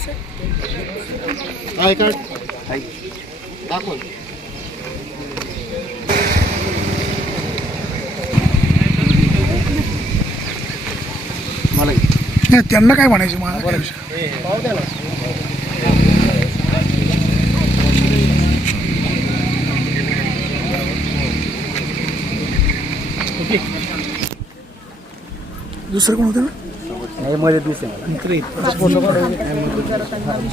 I card दाखव. नाही त्यांना काय म्हणायचं मला काय विषय? दुसरं कोण होतं ना मध्ये दिसेल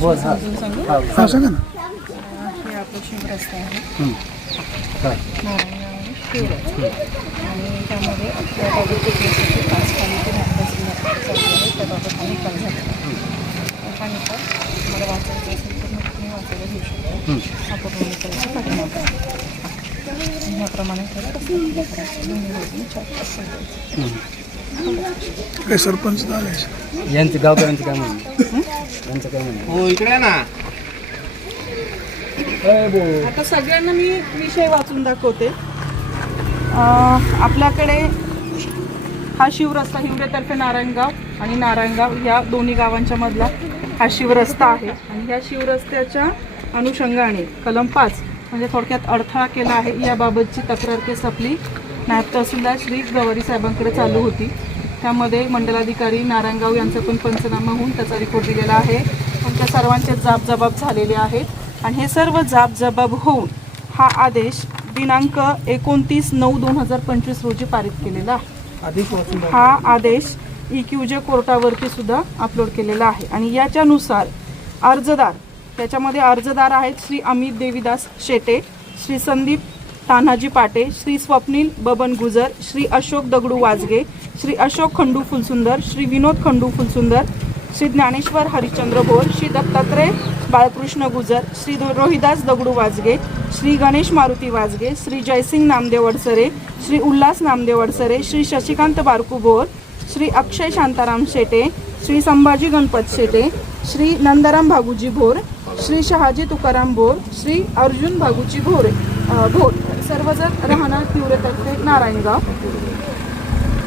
मला हा सांगा ना. हे आपलं शिवरस्ता आहे नारायणगाव शिवरस्ता आणि त्यामध्ये त्याबाबत केसेसची पाच खालीची त्याबाबत हा निकाल झाला. हा निकाल मला वाचायचा असेल तर मग तुम्ही वाचायला घेऊ शकता. हा पूर्ण निकालाचा पाठिंबा ह्याप्रमाणे त्याला कसं करायचं दोन्ही बाजूने 4 तास द्यायचं. काय सरपंच आले यांचं गावकऱ्यांचं काय म्हणणं यांचं काय म्हणणं हो इकडे ना. आता सगळ्यांना मी विषय वाचून दाखवते. आपल्याकडे हा शिवरस्ता हिवरेतर्फे नारायणगाव आणि नारायणगाव या दोन्ही गावांच्या मधला हा शिवरस्ता आहे आणि ह्या शिवरस्त्याच्या अनुषंगाने कलम 5 म्हणजे थोडक्यात अडथळा केला आहे याबाबतची तक्रार केस आपली नायब तहसीलदार श्री गवारी साहेबांकडे चालू होती. त्यामध्ये मंडलाधिकारी नारायणगाव यांचा पण पंचनामा होऊन त्याचा रिपोर्ट दिलेला आहे. तुमच्या सर्वांचे जाब झालेले आहेत आणि हे सर्व जाब होऊन हा आदेश दिनांक 29/9/2025 रोजी पारित केलेला आहे. हा आदेश EQJ कोर्टावरती सुद्धा अपलोड केलेला आहे आणि याच्यानुसार अर्जदार त्याच्यामध्ये अर्जदार आहेत श्री अमित देवीदास शेटे, श्री संदीप तान्हाजी पाटे, श्री स्वप्नील बबन गुजर, श्री अशोक दगडू वाजगे, श्री अशोक खंडू फुलसुंदर, श्री विनोद खंडू फुलसुंदर, श्री ज्ञानेश्वर हरिश्चंद्र भोर, श्री दत्तात्रय बाळकृष्ण गुजर, श्री रोहिदास दगडू वाजगे, श्री गणेश मारुती वाजगे, श्री जयसिंग नामदेव वडसरे, श्री उल्हास नामदेव वडसरे, श्री शशिकांत बारकू भोर, श्री अक्षय शांताराम शेटे, श्री संभाजी गणपत शेटे, श्री नंदाराम भागूजी भोर, श्री शहाजी तुकाराम भोर, श्री अर्जुन भागूजी भोर सर्वजण राहणार तीव्रतर्फे नारायणगाव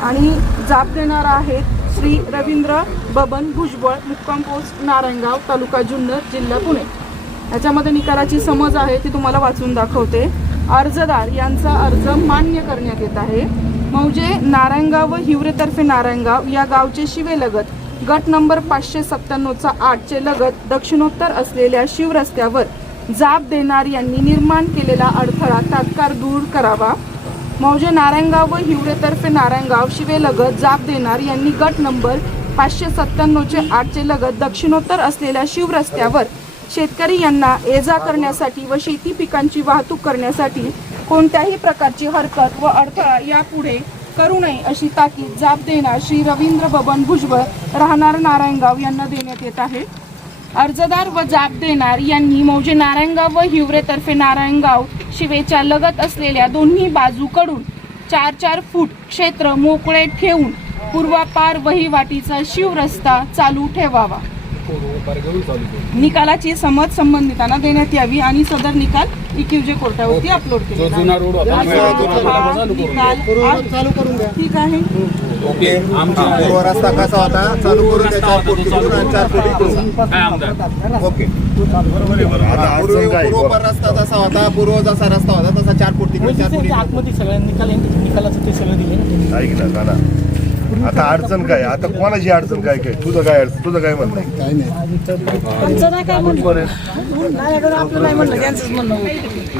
आणि जाब देणार आहेत श्री रवींद्र बबन भुजबळ, मुक्काम पोस्ट नारायणगाव, तालुका जुन्नर, जिल्हा पुणे. याच्यामध्ये निकालाची समज आहे ती तुम्हाला वाचून दाखवते. अर्जदार यांचा अर्ज मान्य करण्यात येत आहे. म्हणजे नारायणगाव व हिवरेतर्फे नारायणगाव या गावचे शिवेलगत गट नंबर 597चा 8चे लगत दक्षिणोत्तर असलेल्या शिवरस्त्यावर जाब देणार यांनी निर्माण केलेला अडथळा तात्काळ दूर करावा. मौजे नारायणगाव व हिवरेतर्फे नारायणगाव शिवेलगत जाब देणार यांनी गट नंबर 597चे 8चे लगत दक्षिणोत्तर असलेल्या शिवरस्त्यावर शेतकरी यांना ये-जा करण्यासाठी व शेती पिकांची वाहतूक करण्यासाठी कोणत्याही प्रकारची हरकत व अडथळा यापुढे करू नये अशी ताकीद जाब देणार श्री रवींद्र बबन भुजबळ राहणार नारायणगाव यांना देण्यात येत आहे. अर्जदार व जाब देणार यांनी मौजे नारायणगाव व हिवरेतर्फे नारायणगाव शिवेच्या लगत असलेल्या दोन्ही बाजूकडून 4-4 फूट क्षेत्र मोकळे ठेवून पूर्वापार वहिवाटीचा शिवरस्ता चालू ठेवावा. निकालाची समज संबंधितांना देण्यात यावी आणि सदर निकाल EQJ कोर्टावरती अपलोड केला. ठीक आहे. पूर्व रस्ता कसा होता चालू करून त्याच्या ओके. पूर्व रस्ता जसा होता पूर्व जसा रस्ता होता तसा 4 फूट तिकडे 4 फूट आतमध्ये सगळ्या निकालाचं ते सगळं दिले. ऐक ना दादा, आता अडचण काय? आता कोणाची अडचण काय? तुझं काय अडचण? तुझं काय म्हणणं? काय नाही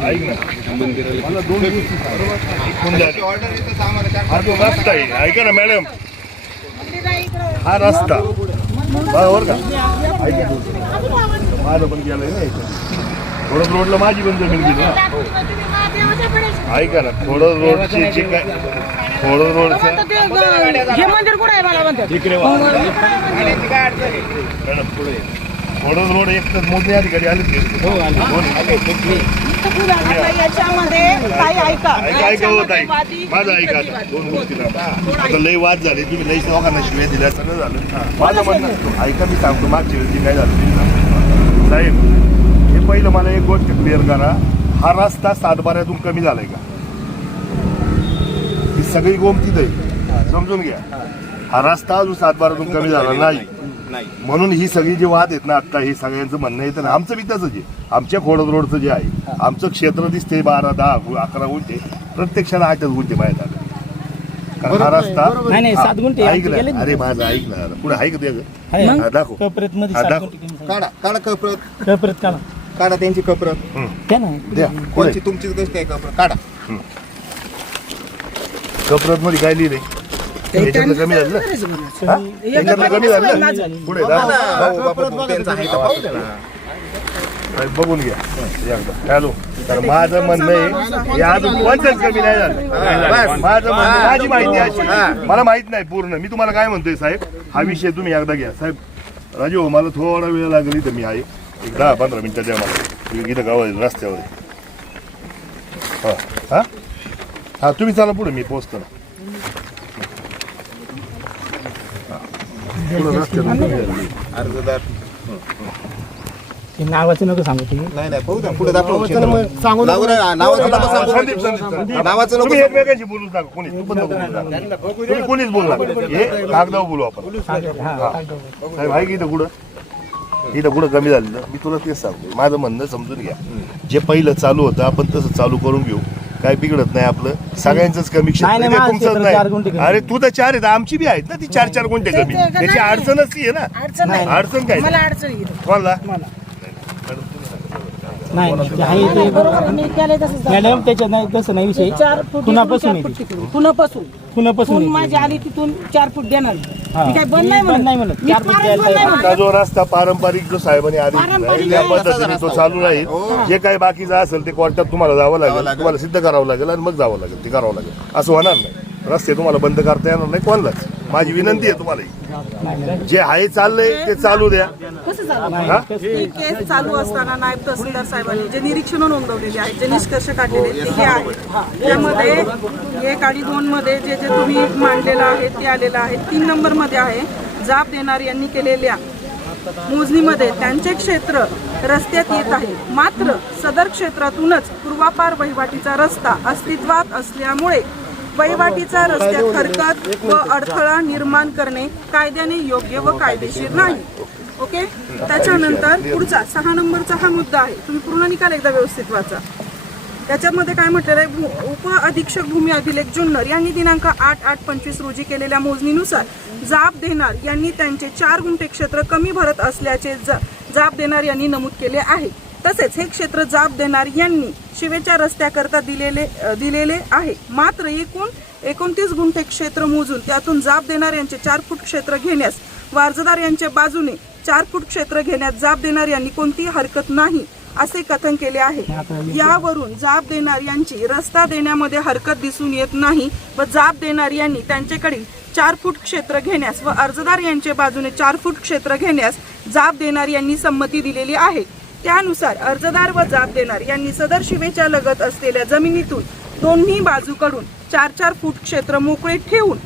ऐक ना, मला 2 दिवस हा जो रस्ता आहे, ऐका ना मॅडम, हा रस्ता बरोबर का? ऐका माझं पण गेलंय ना इथं थोडं रोडला माझी पण जमीन गेली ना. ऐका ना, थोडं रोडची जे काय थोडं रोडचं इकडे थोडं रोड एक तर मोठे अधिकारी आले याच्यामध्ये ऐका होत आहे माझं. ऐका आता 2 गोष्टी आता लई वाद झाले, तुम्ही लई लोकांना शिवाय दिल्या सगळं झालं. माझं म्हणणं ऐका, मी सांगतो मागच्या वेळी काय झालं साहेब, हे पहिलं मला एक गोष्ट क्लिअर करा, हा रस्ता 7-12 कमी झालाय का? ही सगळी गोमतीच आहे, समजून घ्या. हा रस्ता अजून 7-12 कमी झाला नाही. नाही. म्हणून ही सगळी जी वाद आहेत ना आता हे सगळ्यांचं म्हणणं येतं ना आमचं बी तसंच आहे. आमच्या खोडद रोडचं जे आहे आमचं क्षेत्र दिसते 12, 10, 11 गुंठे प्रत्यक्षाला 8 गुंठे बाहेर आले. कारण हा रस्ता नाही, 7 गुंठे ऐक आमचे गेले ना, ना. अरे माझं ऐक ना पुढे ऐक दे आहे. हा, दाखव कपरेत मध्ये हा, 7 दाखव. गुंठे किंमत काढा काढा कप्रत आहे. कपरेत काढा काढा त्यांची कप्रत. त्या ना द्या पुढे कोणची तुमचीच गोष्ट आहे कप्रत काढा. कपरत मध्ये काय लिहिले याच्यातलं कमी झालं ना? हा? याच्यातलं कमी झालं ना? पुढे दाखव. भाऊ, बापू, भाऊ, त्यांचं आहे का पाहू दे ना. साहेब, बघून घ्या एकदा. हॅलो तर माझं म्हणणं आहे हे अजून कोणत्याच कमी नाही झालं. माझं म्हणणं माझी माहिती अशी मला माहित नाही पूर्ण. मी तुम्हाला काय म्हणतोय साहेब हा विषय तुम्ही एकदा घ्या. साहेब राजू मला थोडा वेळ लागली तर मी आहे एक 10-15 मिनिटं द्या मला. इथं गाव आहे रस्त्यावर हा हा हा तुम्ही चला पुढे मी पोहोचतो ना. पुढं रस्त्यावर अर्जदार ते नावाचं नको सांगू तुम्ही. नाही नाही पाहू द्या पुढे दाखव. नावाचं नको सांगू. संदीप संदीप नावाचं नको तुम्ही एकमेकांशी बोलूच नका कोणीच तू पण नको बोलू नका. तुम्ही कोणीच बोलू नका. हे कागदावर बोलू आपण. साहेब आहे की इथं कुठं कमी झालेलं मी तुला तेच सांगतो. माझं म्हणणं समजून घ्या. जे पहिलं चालू होतं आपण तसं चालू करून घेऊ. काय बिघडत नाही आपलं. सगळ्यांचंच कमी क्षेत्र नाही, आहे, नाही, तुमचंच माझं क्षेत्र 4 गुंठे नाही. कमी. अरे तू तर 4 आहेत आमची बी आहेत ना ती 4-4 गुंठे कमी. त्याची अडचणच ती आहे ना. अडचण काय कोणाला नाही नाही, ते आहे ते मॅडम त्याच्यात नाही तसं नाही विषय. पुन्हापासून आहे ते. पुन्हापासून माझी आली तिथून 4 फूट देणार. हा. मी काय बंद नाही बंद नाही म्हणत. म्हणत. मी 4 फूट फारच द्यायला बंद नाही तयार. म्हणत. आता जो रस्ता पारंपरिक जो साहेबांनी आदेश दिलाय, पारंपरिक त्या आहे. पद्धतीने तो चालू राहील. जे काही बाकीचं असेल ते कोर्टात तुम्हाला जावं लागेल. तुम्हाला सिद्ध करावं लागेल आणि मग जावं लागेल ते करावं लागेल. असं होणार नाही. रस्ते तुम्हाला बंद करता येणार नाही कोणालाच. माझी विनंती आहे तुम्हाला जे आहे चाललंय ते चालू द्या. कसं झालं? हा? ही केस चालू असताना नायब तहसीलदार साहेबांनी जे निरीक्षण नोंदवलेली आहेत जे निष्कर्ष काढलेले आहेत, ते हे आहे. त्यामध्ये 1 आणि 2 मध्ये जे जे तुम्ही मांडलेलं आहे ते आलेलं आहे. 3 नंबर मध्ये आहे जाब देणारे यांनी केलेल्या मोजणीमध्ये त्यांचे क्षेत्र रस्त्यात येत आहे. मात्र सदर क्षेत्रातूनच पूर्वापार वहिवाटीचा रस्ता अस्तित्वात असल्यामुळे वहिवाटीचा रस्त्यात हरकत व अडथळा निर्माण करणे कायद्याने योग्य व कायदेशीर नाही. ओके. त्याच्यानंतर पुढचा 6 नंबरचा हा मुद्दा आहे. तुम्ही पूर्ण निकाल एकदा व्यवस्थित वाचा. त्याच्यामध्ये काय म्हटलेलं आहे, उप अधीक्षक भूमी अभिलेख जुन्नर यांनी दिनांक 8/8/25 रोजी केलेल्या मोजणीनुसार जाब देणार यांनी त्यांचे 4 गुंठे क्षेत्र कमी भरत असल्याचे जाब देणार यांनी नमूद केले आहे. तसेच हे क्षेत्र जाब देणार यांनी शिवेच्या रस्त्याकरता दिलेले आहे. मात्र एकूण 29 गुंठे क्षेत्र मोजून त्यातून जाब देणार यांचे 4 फूट क्षेत्र घेण्यास व अर्जदार यांच्या बाजूने 4 फूट क्षेत्र घेण्यास जाब देणार यांनी कोणतीही हरकत नाही असे कथन केले आहे. यावरून जाब देणार यांची रस्ता देण्यामध्ये हरकत दिसून येत नाही व जाब देणार यांनी त्यांच्याकडील 4 फूट क्षेत्र घेण्यास व अर्जदार यांच्या बाजूने 4 फूट क्षेत्र घेण्यास जाब देणार यांनी संमती दिलेली आहे. त्यानुसार अर्जदार व जाब देणार यांनी सदर शिवेच्या लगत असलेल्या जमिनीतून दोन्ही बाजूकडून 4-4 फूट क्षेत्र मोकळे ठेवून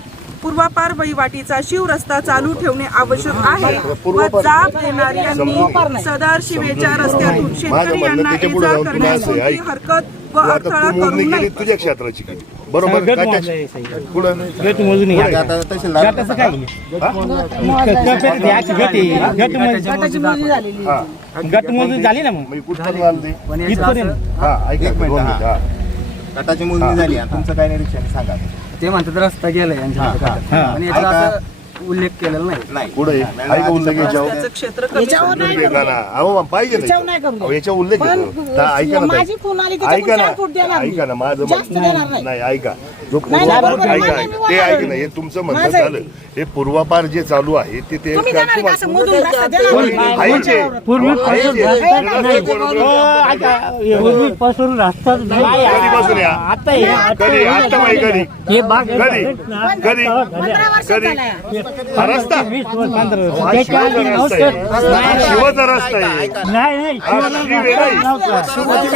पूर्वापार वहिवाटीचा शिवरस्ता चालू ठेवणे आवश्यक आहे व जाब देणार यांनी सदर शिवेच्या रस्त्यातून शेतकरी यांना इजा करण्यास कोणतीही हरकत व अडथळा करू नये. तुझ्या क्षेत्राची किती बरोबर गट काय मोजलंय सही. पुढं गट मोजून घ्या. आता तहसीलदार गटाचं काय कपरेत घ्यायची गट आहे. गटाची मोजणी झालेली हा गट मोजून झाली ना मग मी कुठपर्यंत आलं ते इथपर्यंत. हा ऐका एक मिनिट, 2 मिनिटं, हा. गटाची मोजणी झाली आणि तुमचं काय निरीक्षण सांगा. ते म्हणतात रस्ता गेलाय यांच्या पण याचा असं उल्लेख केलेला नाही. नाही पुढे आहे का उल्लेख याच्यावर त्याचं क्षेत्र कमी अहो पाहिजे याच्यावर नाही करू अहो, याच्यावर उल्लेख पण येतो. ऐका ना ताई. माझी फोन आली त्याच्यात ऐका 4 फूट देणार ना नाही. ऐका ना माझं जास्त देणार नाही. नाही ऐका जो नाही, पूर्वापार बरोबर आहे. ऐका नाही, ऐका. मी ते वाढवलं. ऐक ना हे तुमचं म्हणणं माझं आहे. झालं हे पूर्वापार जे चालू आहे ते ते तुम्ही देणार आहे का असं मोजून रस्ता देणार नाही. आईचे पूर्वीपासून रस्ता कधीपासून या आता हे कधी आता माहिती कधी हे भाग कधी कधी 15 वर्षात कधी झालाय. हा रस्ता हा शिवाचा रस्ता आहे नाही हा शिव आहे नाही.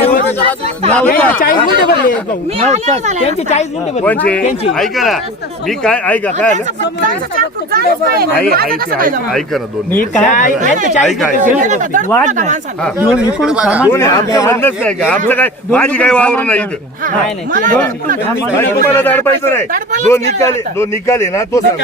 नाही 40 गुंठे भरले मी आल्यावर झालाय त्यांचे रस्ता. 40 गुंठे कोणचे ऐका ना मी काय ऐका काय आलं? ऐका ना दोन आमचं म्हणणंच नाही का आमचं काय माझी काय वावर नाही इथं आणि तुम्हाला दडपायचं नाही दोन निकाले ना तो सांग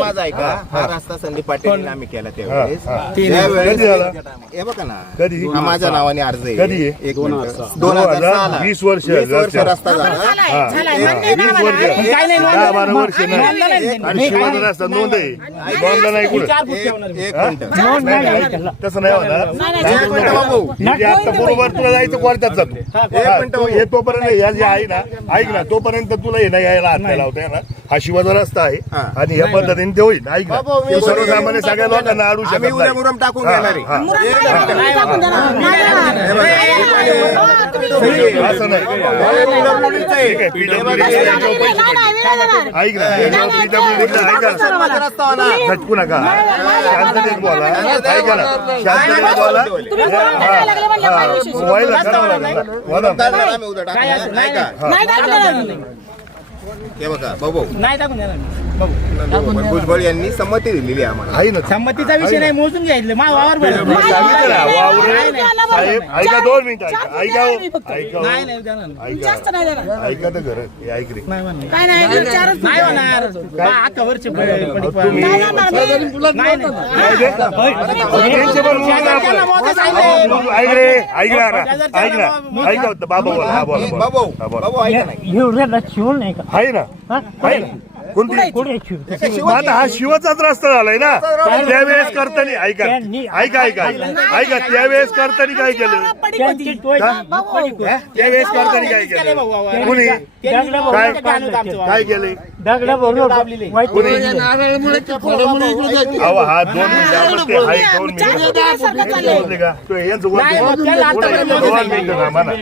माझा ऐका हा रस्ता संदीप पाटील आम्ही केला त्यावेळेस कधी झाला हे बघा ना कधी हा माझ्या नावाने अर्ज आहे कधी आहे? एक मिनिट 2006 20 वर्ष 20 वर्ष रस्ता झाला 20 वर्ष 10-12 वर्ष नाही आणि शिवाजी रस्ता नोंद आहे नोंदला नाही कुठं एक मिनिट तसं नाही होणार एक मिनिट बाबू म्हणजे आता बरोबर तुला जायचं कोर्टात जातो हे तोपर्यंत या जे आहे ना ऐक ना तोपर्यंत तुला हे नाही यायला हात नाही लावता येणार हा शिवाचा रस्ता आहे आणि या पद्धतीने ते होईल ऐक ना ते सर्वसामान्य सगळ्या लोकांना अडू आम्ही शकत उद्या नाही मुरम टाकून घेणार आहे असं नाही ठीक आहे PWD ऐक ना PWD ऐका झटकू नका शांततेत बोला ऐका ना शांततेत बोला व्हायला करावं लागेल बोला. आम्ही उद्या टाकून ऐका हे बघा बाबू नाही टाकून देणार भुजबळ यांनी संमती दिलेली आहे आम्हाला आहे ना संमतीचा विषय नाही मोजून घ्यायचं मा वावर मी सांगितलं ना, वावरे साहेब ऐका 2 मिनिटं ऐका ऐका हो. ऐका नाही हो. नाही देणार ऐका ऐका तर खरं हे ऐक रे नाही होणार आता वरचे तुम्ही नाही त्यांचे पण मुलं आपण. ऐक रे ऐक ना ऐक ना ऐका बाबा बोला हा बोला बोला. बाबू हा, बोला. बाबू ऐका नाही आहे ना आहे ना कोणती मग आता हा शिवाचाच रस्ता झालाय ना त्यावेळेस करताना ऐका ऐका ऐका ऐका त्यावेळेस करताना काय केलं त्यावेळेस करताना काय केलं कुणी काय केले कुणी अहो हा 2 मिनिटं आपण ते आहे 2 मिनिटं का तो यांचं 2 मिनिटं थांबा ना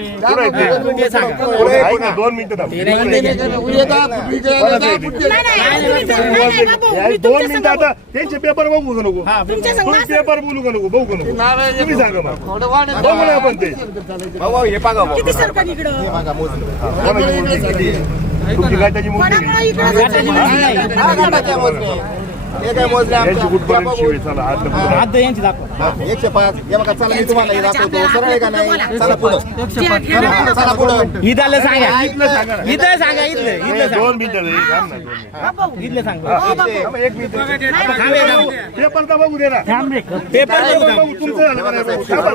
पुढे ऐक ना 2 मिनिटं थांबा 2 मिनिटं आता त्यांचे पेपर बघू का नको तुम्ही पेपर बोलू का नको बघू का नको तुम्ही सांगा मग बघू ना आपण ते बाबू हे बघा बाबू किती सरकार इकडं हे बघा मोजलं कोणाची मुलगी किती आहे? तुमची गाठाची मुलगी आहे? हा, गटाच्या मोजणी. हे काय मोजले यांची कुठपर्यंत शिवे चला हात नको. यांची दाखवा 105 हे बघा चला मी तुम्हाला हे दाखवतो सरळ आहे का नाही चला पुढं चला पुढं इथलं सांगा इथलं सांगा ना. इथं सांगा इथलं हे 2 मिनिटं रे, थांब ना 2 मिनिटं. इथलं सांगा थांब, 1 मिनिट पेपर तर बघू दे ना पेपर बघू, तुमचं झालं का नाही बघू. थांबा.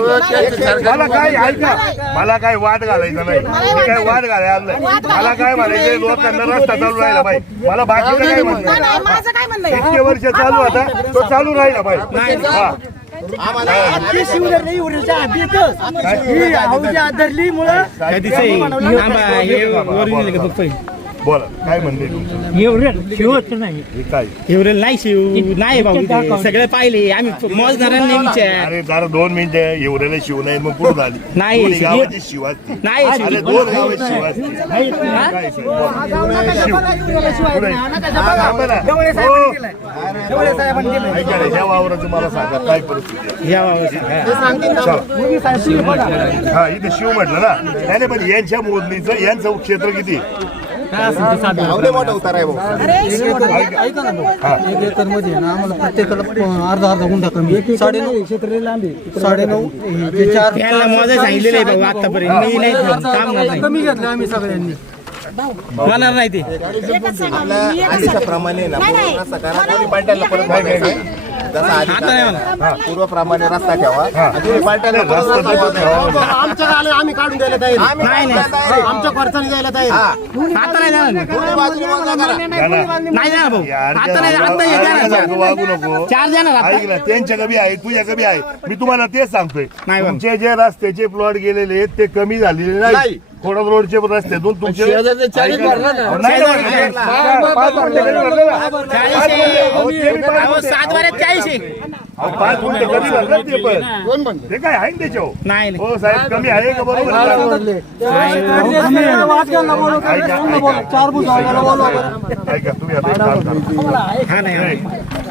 मला काय ऐका मला काय वाद घालायचा नाही मी काय वाद घालायला आलं नाही. मला काय म्हणायचं लोकांना रस्ता चालू राहिला पाहिजे मला बाकीचं काय म्हणणं नाही. माझं काय म्हणणं इतके वर्ष चालू होता तो चालू राहिला पाहिजे हा बोला काय म्हणते तुमचं हे काय एवढं नाही शिव नाही भाऊ इथे. सगळं पाहिले आम्ही मोजदारांनी विचार अरे जरा 2 मिनिटं एवढ्याला शिव नाही मग कुठं झाली नाही. दोन्ही गावाची शिव असते नाही अरे 2 गावाची शिव असते काय शिव? शिव. पुढे. थांबा ना. हो. ऐका रे, ह्या वावराचं मला सांगा काय परिस्थिती आहे या बाबा चला. हा इथे शिव म्हटलं ना त्याने पण यांच्या मोजणीचं यांचं क्षेत्र किती आवडे मोठा उतार आहे भाऊ एकर मध्ये ना आम्हाला प्रत्येकाला अर्धा गुंठा कमी 9.5 क्षेत्र लांबी 9.5 त्याला मोजा सांगितलेलं आहे भाऊ आतापर्यंत मी नाही थांबणार नाही कमी घेतलं आम्ही सगळ्यांनी होणार नाही ते आपल्या आधीच्या प्रमाणे ना पूर्ण रस्ता करा दोन्ही पार्ट्यांना परत मागायचं जसा आधी पूर्वप्रमाणे रस्ता ठेवा आणि दोन्ही पार्ट्यांना परत रस्ता ठेवा. आमच्या गाले आम्ही काढून द्यायला तयार आम्ही नाही. पार्ट्यांना आमच्या खर्चाने द्यायला तयार हा. आता नाही जाणार दोन्ही बाजूने मोजा करा. नाही जाणार भाऊ आता नाही आता हे जाणार वागू नको 4 जाणार आता ऐक ना त्यांच्या कमी आहे तुझ्या कमी आहे मी तुम्हाला तेच सांगतोय नाही बा. तुमचे जे रस्त्याचे प्लॉट गेलेले आहेत ते कमी झालेले नाही नाही. खोडद रोडचे रस्त्यातून तुमचे नाही भरले. पाच गुंठे कधी भरले ना? अहो, ते बी पाच अहो, गुंठे. 7 वाऱ्यात 40 आहे. अहो, 5 गुंठे कधी भरले ते पण ते काय आहे ना त्याच्यावर नाही नाही. हो साहेब कमी आहे का बरोबर ऐका, ऐका. ऐका तुम्ही आता एक काम करा. हा नाही नाही.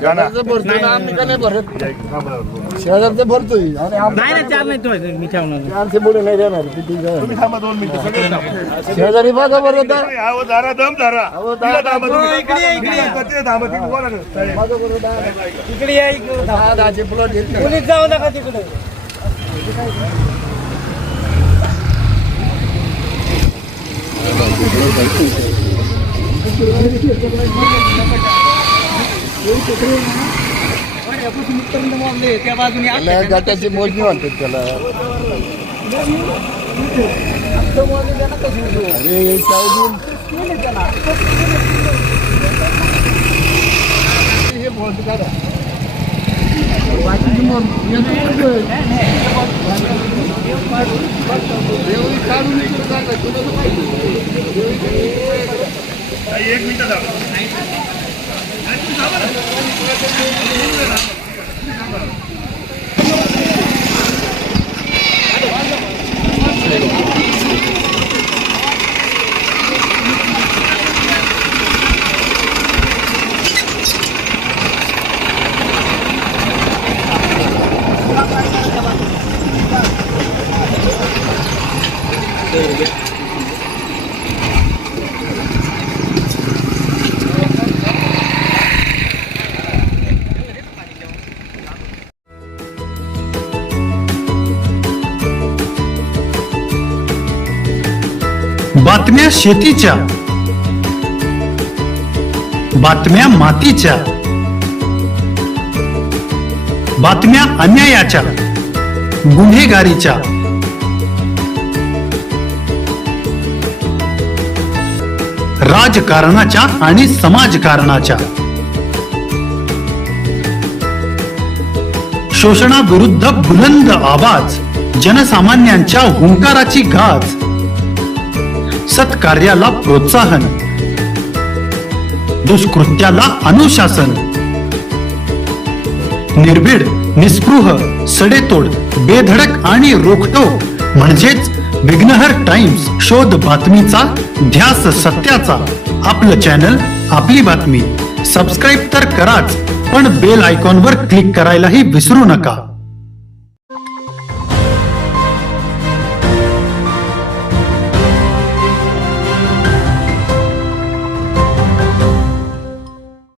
घ्या ना. आम्ही का नाही भरत या इकडे, थांबा जरा. शेजारचं भरतोय आणि नाही ना चार नाही तो मी ठेवणार नाही. आमचे पुढे नाही देणार किती तुम्ही थांबा 2 मिनिटं सगळे थांबा. शेजारी बघा बरं तर अहो जरा दम धरा. तिला थांबा तुम्ही. ते थांबा तिथे बोला ना. इकडे या इकडे. 10 प्लॉट घेतले कोणीच जाऊ नका तिकडे. त्या बाजूने गटाची मोजणी म्हणतात त्याला अरे काय देऊन हे बोलतो काढा काढून एक मिनिट थांबा. बातम्या शेतीच्या, बातम्या मातीच्या, बातम्या अन्यायाच्या, गुन्हेगारीच्या, राजकारणाच्या आणि समाजकारणाच्या, शोषणाविरुद्ध बुलंद आवाज, जनसामान्यांच्या हुंकाराची गाज, सत्कार्याला प्रोत्साहन, दुष्कृत्याला अनुशासन, निर्भीड, निस्पृह, सडेतोड, बेधडक आणि रोखटोक म्हणजेच विघ्नहर टाइम्स. शोध बातमीचा, ध्यास सत्याचा. आपलं चॅनल, आपली बातमी. सबस्क्राईब तर कराच, पण बेल आयकॉनवर क्लिक करायलाही विसरू नका.